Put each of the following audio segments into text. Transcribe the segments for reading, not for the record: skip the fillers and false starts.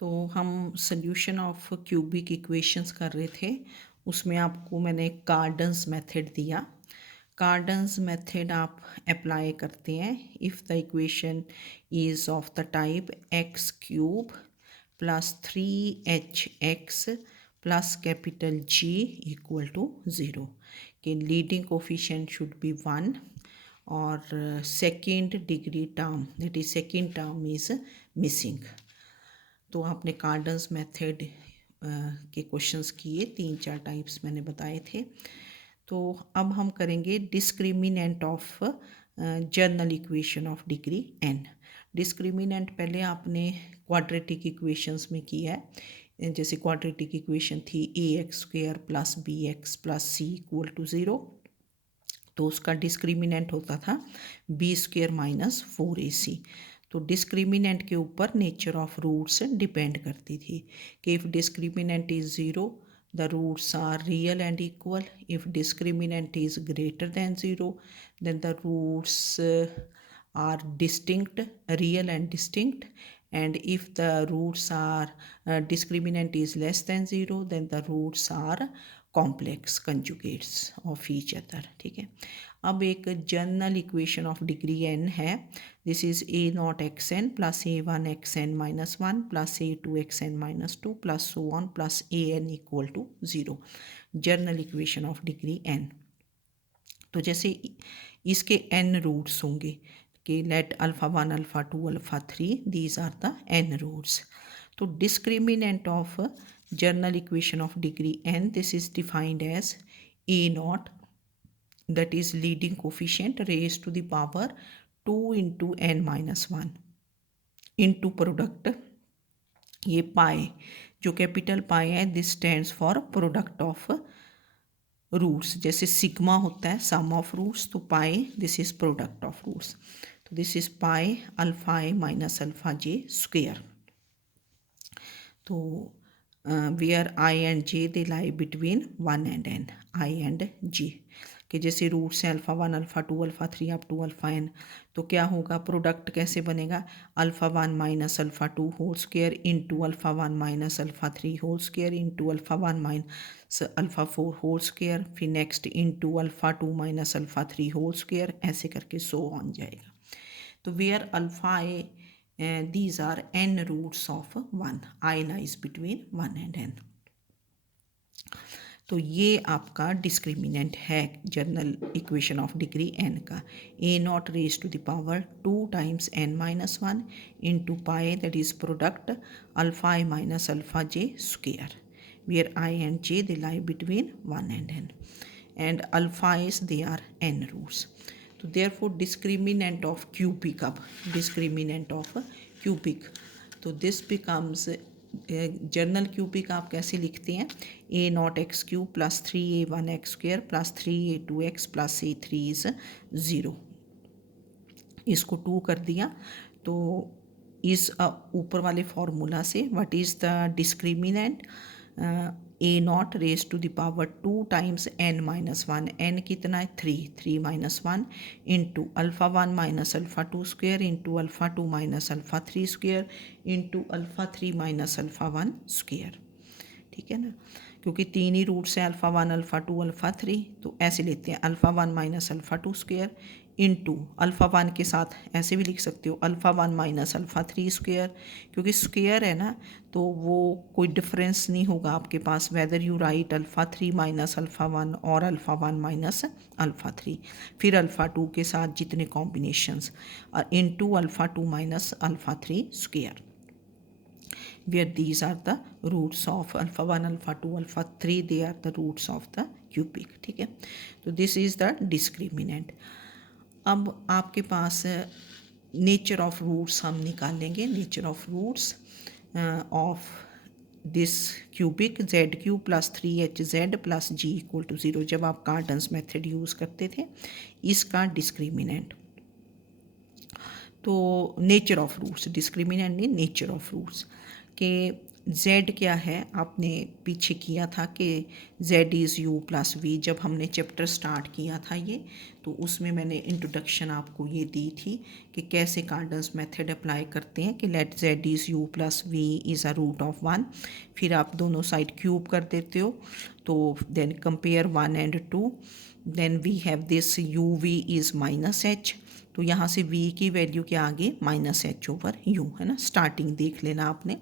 तो हम solution of cubic equations कर रहे थे। उसमें आपको मैंने कार्डन्स मेथड दिया। कार्डन्स मेथड आप अप्लाई करते हैं if the equation is of the type X cube plus 3hx plus capital G equal to 0 कि लीडिंग कोफिशिएंट शुड बी 1 और second degree term that is second term is missing. तो आपने Cardan's method के questions किए, 3-4 types मैंने बताए थे। तो अब हम करेंगे discriminant of general equation of degree n। Discriminant पहले आपने क्वाड्रेटिक इक्वेशंस में किया है। जैसे क्वाड्रेटिक इक्वेशन थी ax² plus bx plus c equal to 0, तो उसका डिस्क्रिमिनेंट होता था b² माइनस 4ac। तो डिस्क्रिमिनेंट के ऊपर नेचर ऑफ रूट्स डिपेंड करती थी कि if discriminant is 0 the roots are real and equal. If discriminant is greater than 0, then the roots are distinct, real and distinct. And if the roots are discriminant is less than 0, then the roots are complex conjugates of each other. ठीक है, अब एक general equation of degree n है। This is a0xn plus a1xn minus 1 plus a2xn minus 2 plus so on plus an equal to 0, general equation of degree n। तो जैसे इसके n roots होंगे कि let alpha 1 alpha 2 alpha 3, these are the n roots. तो discriminant of general equation of degree n, this is defined as a0, that is leading coefficient raised to the power 2 into n minus 1 into product ये pi, जो capital pi है this stands for product of roots. जैसे sigma होता है sum of roots, तो pi this is product of roots. तो this is pi alpha a minus alpha j square. तो where i and j they lie between 1 and n, i and j कि जैसे roots हैं alpha 1 alpha 2 alpha 3 up to alpha n, तो क्या होगा product कैसे बनेगा alpha 1 minus alpha 2 whole square into alpha 1 minus alpha 3 whole square into alpha 1 minus alpha 4 whole square, फिर next into alpha 2 minus alpha 3 whole square, ऐसे करके so on जाएगा। तो where alpha a these are n roots of 1, I lies between 1 and n। तो ये आपका discriminant है general equation of degree n का, a0 raise to the power 2 times n minus 1 into pi that is product alpha i minus alpha j square, where i and j they lie between 1 and n, and alpha is they are n roots। तो therefore discriminant of cubic, अब discriminant of cubic, तो this becomes journal cubic आप कैसे लिखते हैं a0 x cube plus 3a1 x square plus 3a2 x plus a3 is 0। इसको 2 कर दिया तो इस ऊपर वाले फॉर्मूला से what is the discriminant a0 raise to the power 2 times n minus 1, n कितना है 3 minus 1 into alpha 1 minus alpha 2 square into alpha 2 minus alpha 3 square into alpha 3 minus alpha 1 square. ठीक है ना, क्योंकि 3 ही रूट्स हैं alpha 1 alpha 2 alpha 3, तो ऐसे लेते हैं alpha 1 minus alpha 2 square into alpha 1 के साथ ऐसे भी लिख सकते हो अल्फ़ा 1 माइनस अल्फ़ा 3 स्क्वेयर, क्योंकि स्क्वेयर है ना तो वो कोई डिफरेंस नहीं होगा आपके पास whether you write alpha 3 minus alpha 1 और अल्फ़ा 1 माइनस अल्फ़ा 3, फिर अल्फ़ा 2 के साथ जितने combinations into alpha 2 minus alpha 3 square, where these are the roots of alpha 1 alpha 2 alpha 3, they are the roots of the cubic। ठीक है, तो this is the discriminant। अब आपके पास नेचर ऑफ रूट्स हम निकालेंगे, nature of roots of this cubic Z cube plus 3hz plus G equal to 0, जब आप cottons method use करते थे इसका डिस्क्रिमिनेंट। तो नेचर ऑफ रूट्स, डिस्क्रिमिनेंट नहीं नेचर ऑफ रूट्स के z क्या है, आपने पीछे किया था कि z is u plus v, जब हमने चैप्टर स्टार्ट किया था ये, तो उसमें मैंने इंट्रोडक्शन आपको ये दी थी कि कैसे कार्डन्स मेथड अप्लाई करते हैं कि let z is u plus v is a root of 1, फिर आप दोनों साइड क्यूब कर देते हो, तो then compare 1 and 2, then we have this u v is minus h, तो यहाँ से v की वैल्यू क्या आ गई, माइनस एच ओवर u, है ना, स्टार्टिंग देख लेना आपने।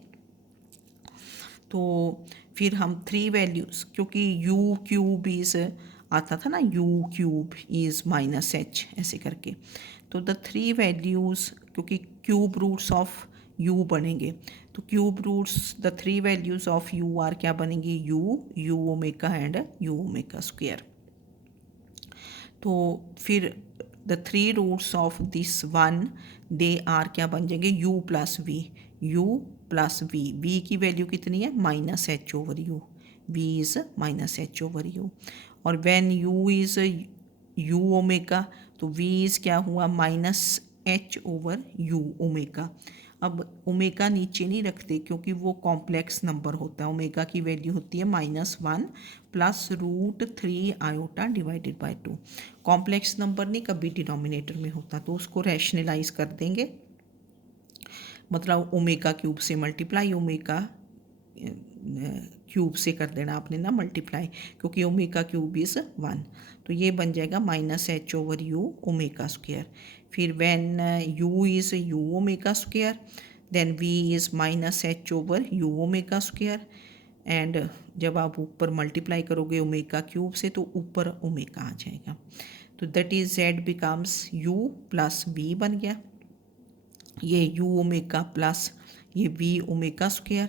तो फिर हम 3 वैल्यूज़, क्योंकि u क्यूब इज़ आता था ना, u cube is minus H ऐसे करके, तो द 3 वैल्यूज़, क्योंकि क्यूब रूट्स ऑफ u बनेंगे, तो cube roots the 3 values of u are क्या बनेंगी, u omega and u omega square. तो फिर the 3 roots of this one they are क्या बन जाएंगे, u plus V, u plus v की वैल्यू कितनी है, minus H over U, v is minus H over you, और when u is u omega, तो v इज़ क्या हुआ, minus H over u omega. अब ओमेगा नीचे नहीं रखते क्योंकि वो कॉम्प्लेक्स नंबर होता है, ओमेगा की वैल्यू होती है -1 plus √3 iota divided by 2। Complex number नहीं कभी डिनोमिनेटर में होता, तो उसको रैशनलाइज कर देंगे, मतलब ओमेगा क्यूब से मल्टीप्लाई, ओमेगा क्यूब से कर देना आपने ना मल्टीप्लाई, क्योंकि ओमेगा क्यूब इज़ 1, तो ये बन जाएगा minus H over u omega square. फिर when u is u omega square, then v is minus H over u omega square, and जब आप ऊपर मल्टीप्लाई करोगे ओमेगा क्यूब से तो ऊपर ओमेगा आ जाएगा, तो that is z becomes u plus v बन गया, ये u ओमेगा प्लस ये v ओमेगा स्क्वायर,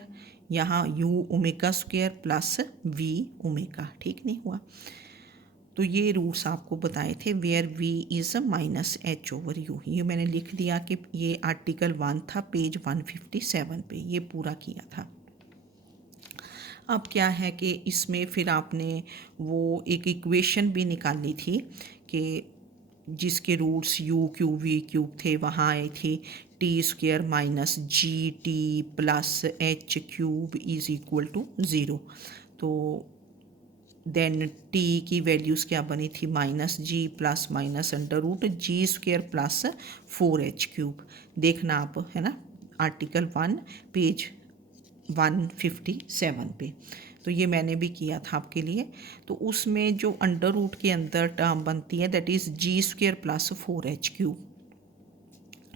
यहाँ u omega square plus v omega, ठीक नहीं हुआ। तो ये रूट्स आपको बताए थे where v is minus H over U, ये मैंने लिख दिया कि ये आर्टिकल 1 था पेज 157 पे, ये पूरा किया था। अब क्या है कि इसमें फिर आपने वो एक इक्वेशन भी निकालनी थी कि जिसके roots u cube v cube थे, वहाँ आए थे T square minus G T plus H cube is equal to 0, तो देन t की वैल्यूज़ क्या बनी थी, minus G plus minus under root G square plus 4h cube, देखना आप, है ना, आर्टिकल 1 पेज 157 पे, तो ये मैंने भी किया था आपके लिए। तो उसमें जो अंडर रूट के अंदर टर्म बनती है that is G square plus 4h cube,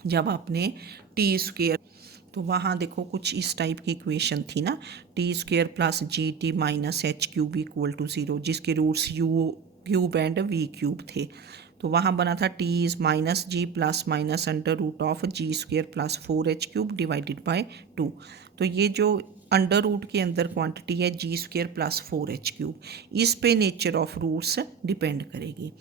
जब आपने टी स्क्वेयर, तो वहाँ देखो कुछ इस टाइप की इक्वेशन थी ना, T square plus G T minus H cube equal to 0, जिसके roots u cube and v cube थे, तो वहाँ बना था t is minus G plus minus under root of G square plus 4h cube divided by 2, तो ये जो under root के अंदर क्वांटिटी है जी स्क्वेयर प्लस 4h क्यूब, इस पे नेचर ऑफ रूट्स डिपेंड करेगी।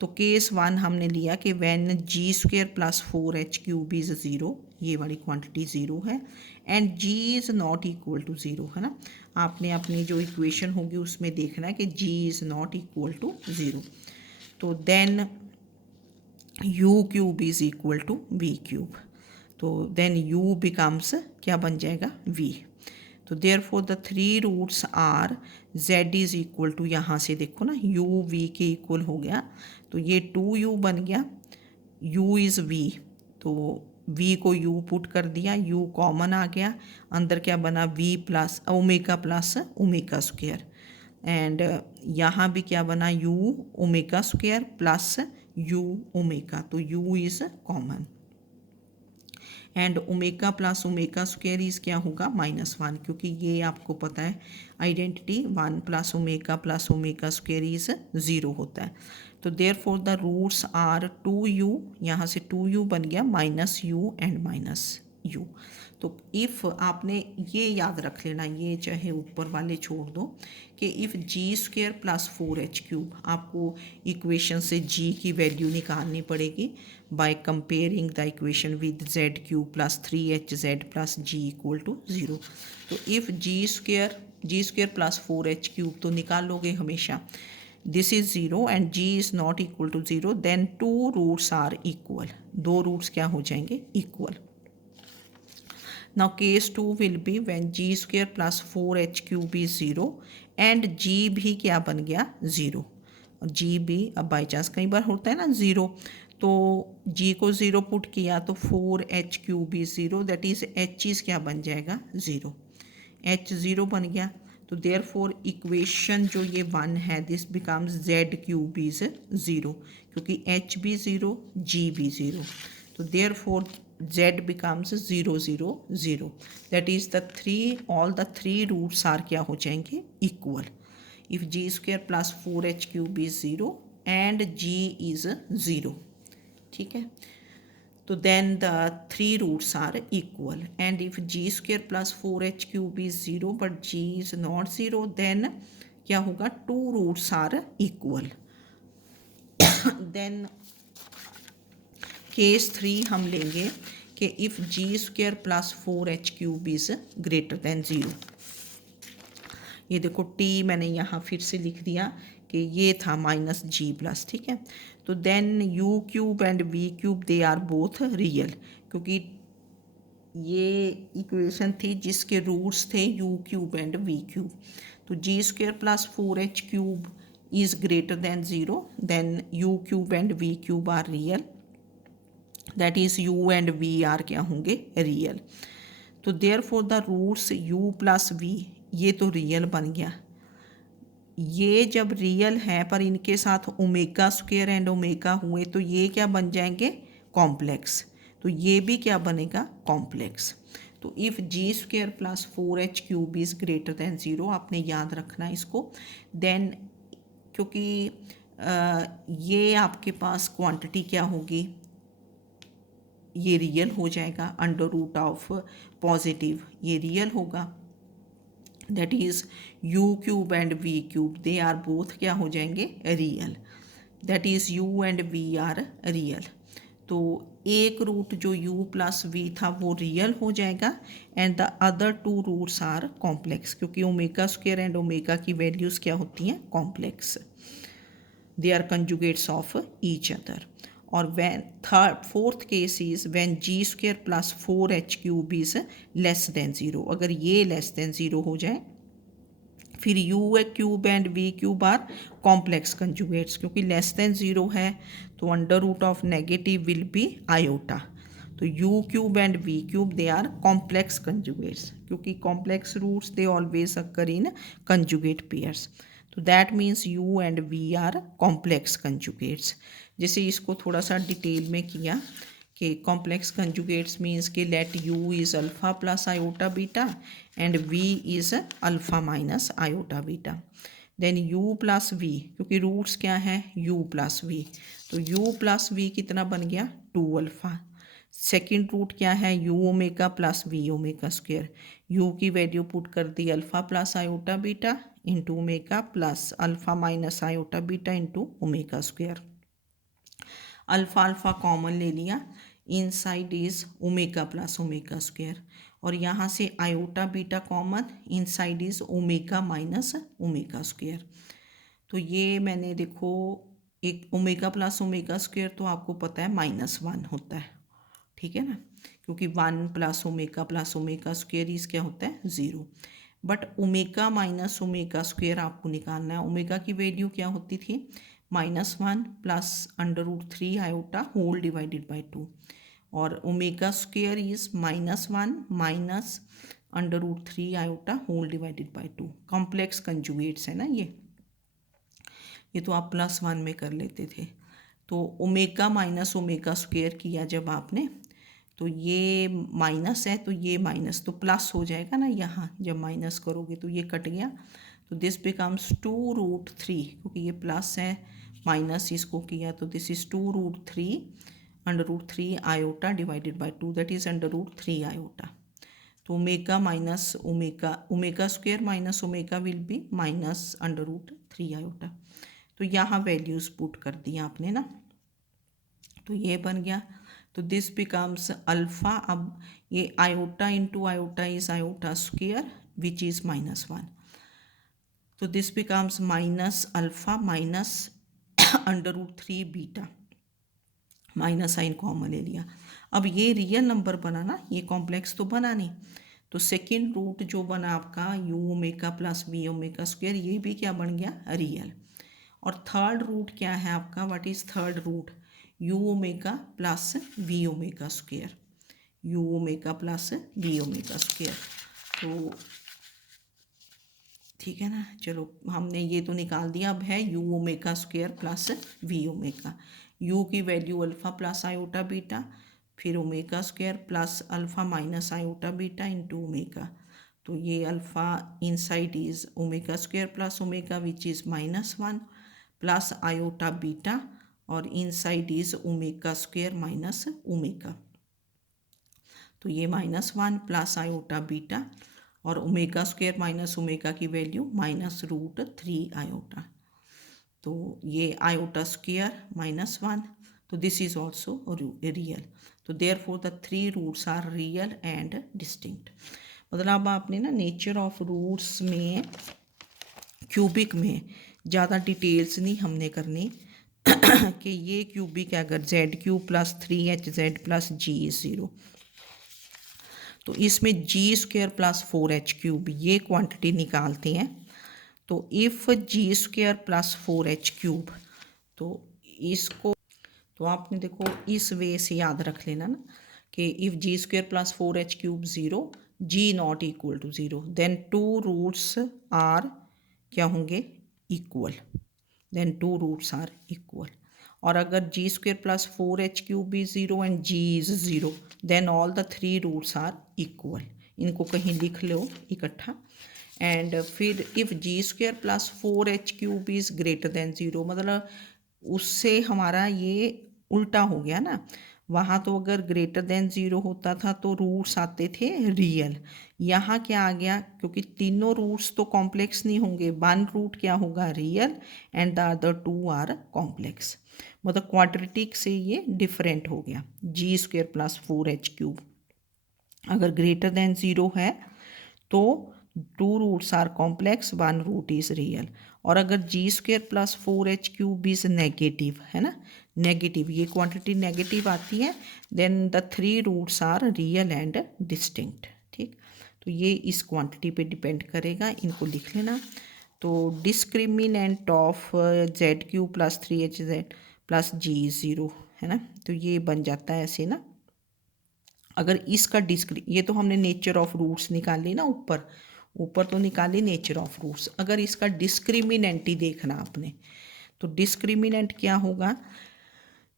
तो केस 1 हमने लिया कि when G square plus 4h cube is 0, ये वाली क्वांटिटी 0 है, and g is not equal to 0, है ना, आपने अपनी जो इक्वेशन होगी उसमें देखना है कि g is not equal to 0, तो then u cube is equal to v cube, तो देन u बिकम्स क्या बन जाएगा, v, तो therefore the 3 roots are z is equal to, यहाँ से देखो ना u v के इक्वल हो गया, तो ये 2u बन गया, u इज़ v, तो v को u पुट कर दिया, u कॉमन आ गया, अंदर क्या बना, v plus omega square, and यहाँ भी क्या बना, u omega square plus u omega, तो u is common, and omega plus omega square is क्या होगा, -1, क्योंकि ये आपको पता है identity 1 plus omega square is 0 होता है, तो therefore the roots are 2u, यहाँ से 2u बन गया -u एंड -u, तो इफ़ आपने ये याद रख लेना, ये चाहे ऊपर वाले छोड़ दो, कि if g square plus 4h cube, आपको इक्वेशन से g की वैल्यू निकालनी पड़ेगी by comparing the equation with z cube plus 3hz plus g equal to 0, तो if g square plus 4h cube तो निकाल लोगे हमेशा, this is 0 and g is not equal to 0, then 2 roots are equal, 2 roots क्या हो जाएंगे, equal. Now case 2 will be when g square plus 4h cube is 0 and g भी क्या बन गया 0, और g भी अब बाई चांस कई बार होता है ना 0, तो g को 0 पुट किया तो 4h cube is 0, that is h चीज़ क्या बन जाएगा 0, h 0 बन गया। तो देयर फोर इक्वेशन जो ये 1 है this becomes z cube is 0, क्योंकि h भी 0 g भी 0, तो there four z becomes 0 0 0, that is the all the three roots are क्या हो जाएंगे equal if g square plus 4h cube is 0 and g is 0, ठीक है। तो then the three roots are equal, and if g square plus 4h cube is 0 but g is not 0 then क्या होगा, two roots are equal। then case 3 हम लेंगे कि if g square plus 4h cube is greater than 0। ये देखो t मैंने यहाँ फिर से लिख दिया कि ये था माइनस जी प्लस, ठीक है। तो then u cube and v cube they are both real, क्योंकि ये इक्वेशन थी जिसके रूट्स थे u cube and v cube. तो g square plus 4h cube is greater than 0, then u cube and v cube are real, that is u and v are क्या होंगे real. तो therefore the roots u plus v ये तो real बन गया, ये जब real है पर इनके साथ ओमेगा स्क्वेयर एंड ओमेगा हुए तो ये क्या बन जाएंगे कॉम्प्लेक्स, तो ये भी क्या बनेगा कॉम्प्लेक्स। तो if g square plus 4h cube is greater than 0, आपने याद रखना इसको। देन क्योंकि ये आपके पास क्वांटिटी क्या होगी, ये रियल हो जाएगा, अंडर रूट ऑफ पॉजिटिव ये रियल होगा, that is u cube and v cube they are both क्या हो जाएंगे real, that is u and v are real. तो एक रूट जो u प्लस v था वो रियल हो जाएगा and the other two roots are complex, क्योंकि ओमेगा स्क्वेयर एंड ओमेगा की वैल्यूज़ क्या होती हैं complex, they are conjugates of each other. और when fourth case is when g square plus 4h cube is less than 0, अगर ये less than 0 हो जाए फिर u cube and v cube are complex conjugates, क्योंकि लेस देन 0 है तो under root of negative will be iota, तो u cube and v cube they are complex conjugates, क्योंकि complex roots they always occur in conjugate pairs, तो that means u and v are complex conjugates. जैसे इसको थोड़ा सा detail में किया कि कॉम्प्लेक्स कंजुगेट्स मीन्स कि let u is alpha plus iota beta and v is alpha minus iota beta, then u plus v, क्योंकि रूट्स क्या है u प्लस v, तो u प्लस v कितना बन गया 2 अल्फ़ा। सेकेंड रूट क्या है u omega plus v omega square, u की वैल्यू पुट कर दी alpha plus iota beta into omega plus alpha minus iota beta into omega square, alpha alpha common ले लिया, inside is omega plus omega square, और यहाँ से iota beta common, inside is omega minus omega square. तो ये मैंने देखो एक ओमेगा प्लस ओमेगा स्क्वेयर तो आपको पता है -1 होता है, ठीक है ना, क्योंकि 1 प्लस ओमेगा स्क्वेयर इज़ क्या होता है 0, but omega minus omega square आपको निकालना है। ओमेगा की वैल्यू क्या होती थी -1 plus under root 3 iota whole divided by 2, और omega square is -1 minus under root 3 iota whole divided by 2, complex conjugates है ना ये तो आप +1 में कर लेते थे। तो ओमेगा माइनस ओमेगा स्क्वेयर किया जब आपने, तो ये माइनस है तो ये माइनस तो प्लस हो जाएगा ना, यहाँ जब माइनस करोगे तो ये कट गया, तो दिस बिकम्स 2√3, क्योंकि ये प्लस है माइनस इसको किया तो this is 2√3 under root 3 iota divided by 2, that is under root 3 iota. तो omega minus omega square minus omega will be minus under root 3 iota. तो यहाँ वैल्यूज़ पुट कर दी आपने ना, तो ये बन गया, तो दिस बिकम्स अल्फ़ा, अब ये iota into iota is iota square which is -1, तो this becomes minus alpha minus under root 3 beta, minus sign common ले लिया, अब ये रियल नंबर बना ना, ये कॉम्प्लेक्स तो बना नहीं, तो सेकेंड रूट जो बना आपका u omega plus v omega square, ये भी क्या बन गया, रियल। और थर्ड रूट क्या है आपका, what is third root, u omega plus v omega square, u omega plus v omega square. तो ठीक है ना, चलो हमने ये तो निकाल दिया। अब है u omega square plus v omega, u की value alpha plus iota beta, फिर omega square plus alpha minus iota beta into omega. तो ये alpha inside is omega square plus omega which is -1 plus iota beta, और inside is omega square minus omega. तो ये -1 plus iota beta, और omega square minus omega की value -√3 iota. तो ये iota square -1, तो दिस इज ऑल्सो रियल। तो therefore the 3 roots are real and distinct. मतलब आपने ना नेचर ऑफ रूट्स में क्यूबिक में ज़्यादा डिटेल्स नहीं हमने करनी कि ये क्यूबिक है अगर z³ plus 3hz plus g is 0, तो इसमें g² प्लस 4h³ ये क्वांटिटी निकालते हैं। तो इफ़ g² प्लस 4h³, तो इसको तो आपने देखो इस वे से याद रख लेना ना कि if g² plus 4h³ 0, g not equal to 0, then 2 roots are क्या होंगे, equal, then 2 roots are equal. और अगर g² plus 4h³ is 0 and g is 0, then all the 3 roots are equal. इनको कहीं लिख लो इकट्ठा। एंड फिर if g² plus 4h³ is greater than 0, मतलब उससे हमारा ये उल्टा हो गया ना, वहाँ तो अगर ग्रेटर देन 0 होता था तो रूट्स आते थे रियल, यहाँ क्या आ गया, क्योंकि तीनों रूट्स तो कॉम्प्लेक्स नहीं होंगे, वन रूट क्या होगा, real, and the other 2 are complex. मतलब क्वाड्रेटिक से ये डिफरेंट हो गया। g² प्लस 4h³ अगर ग्रेटर देन 0 है तो 2 roots are complex, 1 root is real. और अगर g² plus 4h³ is negative है ना, नेगेटिव, ये क्वांटिटी नेगेटिव आती है, then the 3 roots are real and distinct. ठीक, तो ये इस क्वांटिटी पे डिपेंड करेगा, इनको लिख लेना। तो discriminant of z³ plus 3hz plus g 0 है ना, तो ये बन जाता है ऐसे ना। अगर इसका ये तो हमने नेचर ऑफ रूट्स निकाली ना, ऊपर ऊपर तो निकाली नेचर ऑफ रूट्स। अगर इसका डिस्क्रिमिनेंट ही देखना आपने, तो डिस्क्रिमिनेंट क्या होगा,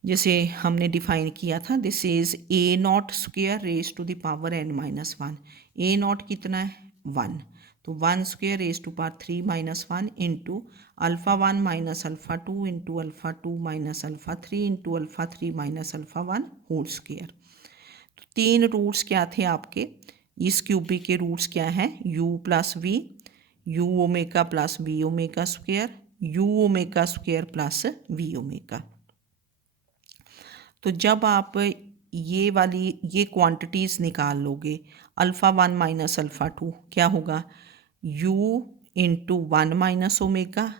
जैसे हमने डिफाइन किया था, this is a0 square raise to the power n-1। a0 कितना है, 1, तो 1 स्क्वायर रेज टू पावर 3-1 इंटू α1 माइनस α2 इंटू α2 माइनस α3 इंटू α3 माइनस α1 होल स्क्वायर। तो 3 रूट्स क्या थे आपके, इस क्यूबिक के रूट्स क्या हैं, u plus v, u omega plus v omega square, u omega square plus v omega. तो जब आप ये वाली ये क्वांटिटीज़ निकाल लोगे, α1 माइनस α2 क्या होगा, u into 1 minus omega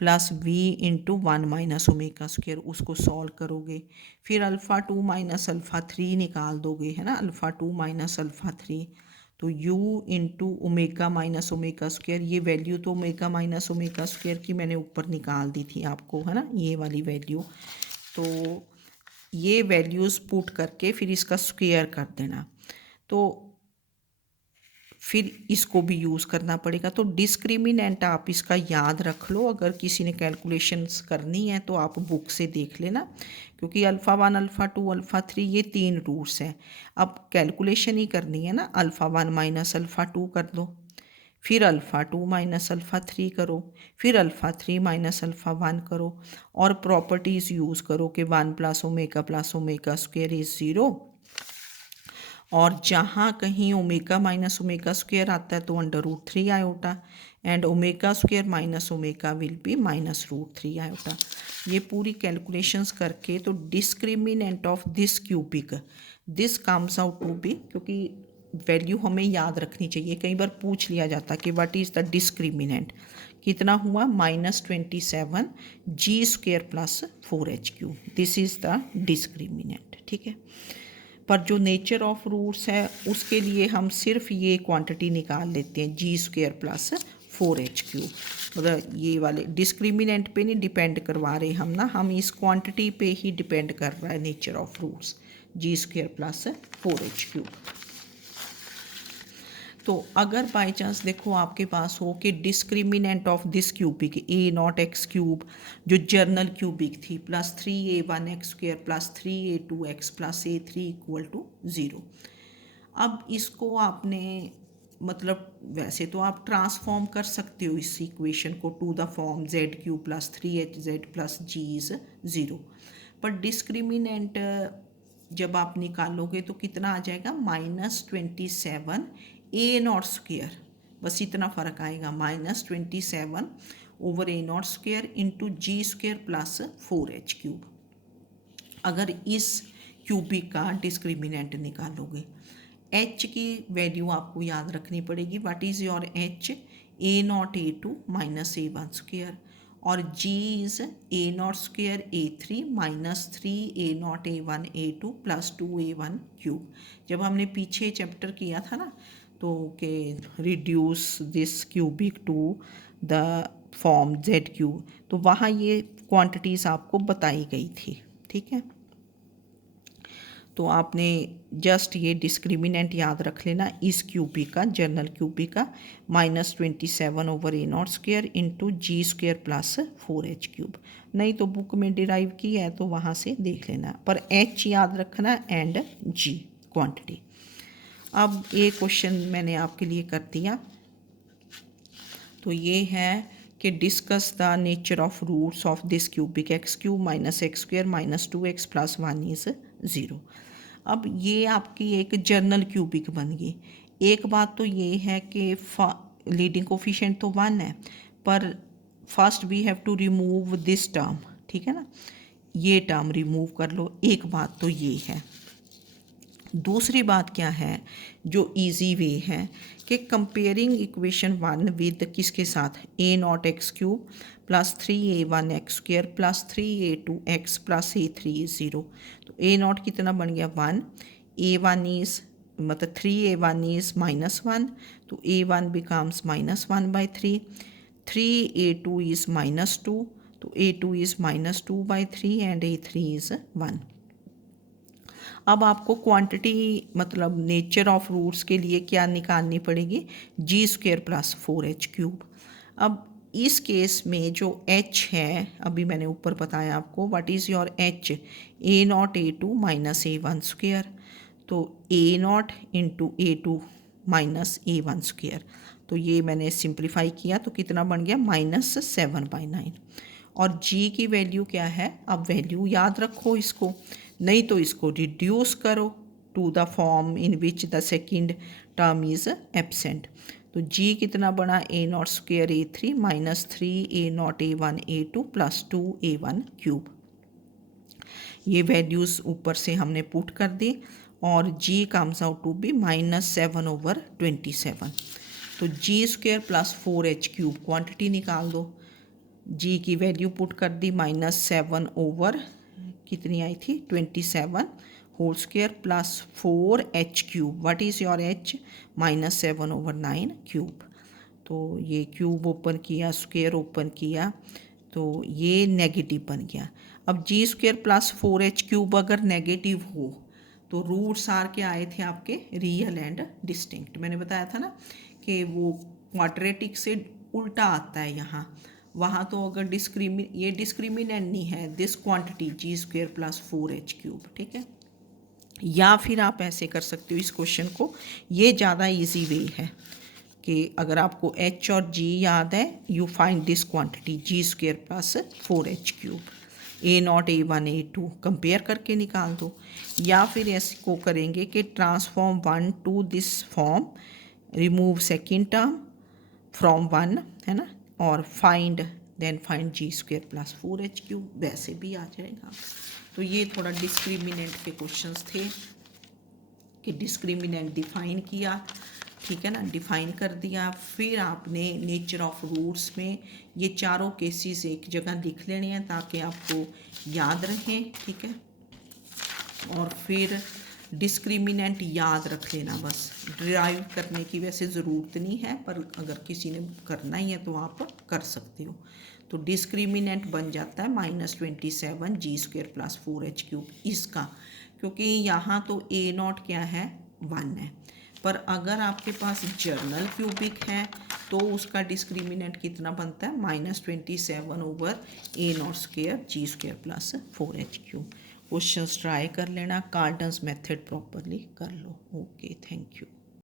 plus v into 1 minus omega square, उसको सॉल्व करोगे, फिर α2 माइनस α3 निकाल दोगे है ना, α2 माइनस α3, तो u into omega minus omega square, ये वैल्यू तो ओमेगा माइनस ओमेगा स्क्वायर की मैंने ऊपर निकाल दी थी आपको है ना, ये वाली वैल्यू। तो ये वैल्यूज़ पुट करके फिर इसका स्क्वायर कर देना, तो फिर इसको भी यूज़ करना पड़ेगा। तो डिस्क्रिमिनेंट आप इसका याद रख लो, अगर किसी ने कैलकुलेशंस करनी है तो आप बुक से देख लेना, क्योंकि α1 α2 α3 ये 3 रूट्स हैं। अब कैलकुलेशन ही करनी है ना, α1 माइनस α2 कर दो, फिर α2 माइनस α3 करो, फिर α3 माइनस α1 करो, और प्रॉपर्टीज़ यूज़ करो कि 1 प्लस ओमेगा स्क्वायर इज़ 0, और जहाँ कहीं ओमेगा माइनस ओमेगा स्क्वायर आता है तो √3 iota, and omega square minus omega will be -√3 iota. ये पूरी कैलकुलेशंस करके तो discriminant of this cubic, this comes out to be, क्योंकि वैल्यू हमें याद रखनी चाहिए, कई बार पूछ लिया जाता कि व्हाट इज़ द डिस्क्रिमिनेंट, कितना हुआ, -27 g² plus 4h³, this is the discriminant. ठीक है, पर जो नेचर ऑफ रूट्स है उसके लिए हम सिर्फ ये क्वांटिटी निकाल लेते हैं जी स्क्वायर प्लस 4h³ मतलब ये वाले डिस्क्रिमिनेंट पे नहीं डिपेंड करवा रहे हम ना, हम इस क्वांटिटी पे ही डिपेंड कर रहा है nature of roots g square plus 4h³। तो अगर बाई चांस देखो आपके पास हो कि discriminant of this cubic a0x³ जो जर्नल क्यूबिक थी plus 3a1x² plus 3a2x plus a3 equal to 0। अब इसको आपने मतलब वैसे तो आप ट्रांसफॉर्म कर सकते हो इस इक्वेशन को to the form z³ plus 3hz plus g is 0, पर डिस्क्रिमिनेंट जब आप निकालोगे तो कितना आ जाएगा -27 a0², बस इतना फ़र्क आएगा -27 over a0² into g² plus 4h³ अगर इस क्यूबिक का डिस्क्रिमिनेंट निकालोगे। h की वैल्यू आपको याद रखनी पड़ेगी, what is your h a0 a2 minus a1² और g is a0² a3 minus 3 a0 a1 a2 plus 2a1³। जब हमने पीछे चैप्टर किया था ना तो के reduce this cubic to the form z³, तो वहाँ ये क्वांटिटीज़ आपको बताई गई थी, ठीक है। तो आपने जस्ट ये डिस्क्रिमिनेंट याद रख लेना इस क्यूबिक का, जर्नल क्यूबिक का -27 over a0² into g² plus 4h³। नहीं तो बुक में डिराइव की है तो वहाँ से देख लेना, पर h याद रखना एंड g क्वांटिटी। अब ये क्वेश्चन मैंने आपके लिए कर दिया, तो ये है कि discuss the nature of roots of this cubic x³ minus x² minus 2x plus 1 is 0। अब ये आपकी एक जर्नल क्यूबिक बन गई। एक बात तो ये है कि लीडिंग कोफिशिएंट तो 1 है, पर first we have to remove this term, ठीक है ना, ये टर्म रिमूव कर लो, एक बात तो ये है। दूसरी बात क्या है जो इजी वे है कि कंपेयरिंग इक्वेशन 1 विद किसके साथ a0x³ plus 3a1x² plus 3a2x plus a3 0। तो a0 कितना बन गया 1, a1 इज़ मतलब 3a1 इज़ -1, तो a1 बिकम्स -1/3, 3a2 इज़ -2, तो a2 is -2/3 and a3 is 1। अब आपको क्वांटिटी मतलब नेचर ऑफ रूट्स के लिए क्या निकालनी पड़ेगी g² प्लस 4h³। अब इस केस में जो h है अभी मैंने ऊपर बताया आपको, what is your h a0 a2 minus a1², तो a0 into a2 minus a1², तो ये मैंने सिंप्लीफाई किया तो कितना बन गया -7/9। और g की वैल्यू क्या है, अब वैल्यू याद रखो इसको, नहीं तो इसको रिड्यूस करो to the form in which the second term is absent. तो g कितना बना a0² a3 minus 3a0 a1 a2 plus 2a1³। ये वैल्यूज़ ऊपर से हमने पुट कर दी और g comes out to be -7/27। तो g² प्लस 4h³ क्वांटिटी निकाल दो। g की वैल्यू पुट कर दी -7 ओवर कितनी आई थी 27 होल square plus 4h³, what is your h -7/9³। तो ये क्यूब ओपन किया, स्क्वायर ओपन किया, तो ये नेगेटिव बन गया। अब g² प्लस 4h³ अगर नेगेटिव हो तो रूट्स आर के आए थे आपके रियल एंड डिस्टिंक्ट। मैंने बताया था ना कि वो क्वाड्रेटिक से उल्टा आता है यहाँ, वहाँ तो अगर ये डिस्क्रिमिनेंट नहीं है this quantity g² plus 4h³, ठीक है। या फिर आप ऐसे कर सकते हो इस क्वेश्चन को, ये ज़्यादा इजी वे है कि अगर आपको h और g याद है you find this quantity g² plus 4h³ a0 a1 a2 compare करके निकाल दो। या फिर इसको करेंगे कि transform 1 to this form, remove second term from 1, है ना, और फाइंड g² प्लस 4h³, वैसे भी आ जाएगा। तो ये थोड़ा डिस्क्रिमिनेंट के क्वेश्चंस थे कि डिस्क्रिमिनेंट डिफाइन किया, ठीक है ना, डिफाइन कर दिया, फिर आपने नेचर ऑफ रूट्स में ये चारों केसेस एक जगह लिख लेने हैं ताकि आपको याद रहें, ठीक है। और फिर डिस्क्रिमिनेंट याद रख लेना, बस ड्राइव करने की वैसे ज़रूरत नहीं है, पर अगर किसी ने करना ही है तो आप कर सकते हो। तो डिस्क्रिमिनेंट बन जाता है -27 जी स्क्वेयर प्लस 4h क्यूब इसका, क्योंकि यहाँ तो ए नॉट क्या है 1 है, पर अगर आपके पास जर्नल क्यूबिक है तो उसका डिस्क्रिमिनेंट कितना बनता है -27 over a naught square g square plus 4h cube. Questions try कर लेना, कार्डन्स मेथड प्रॉपरली कर लो। Okay, thank you.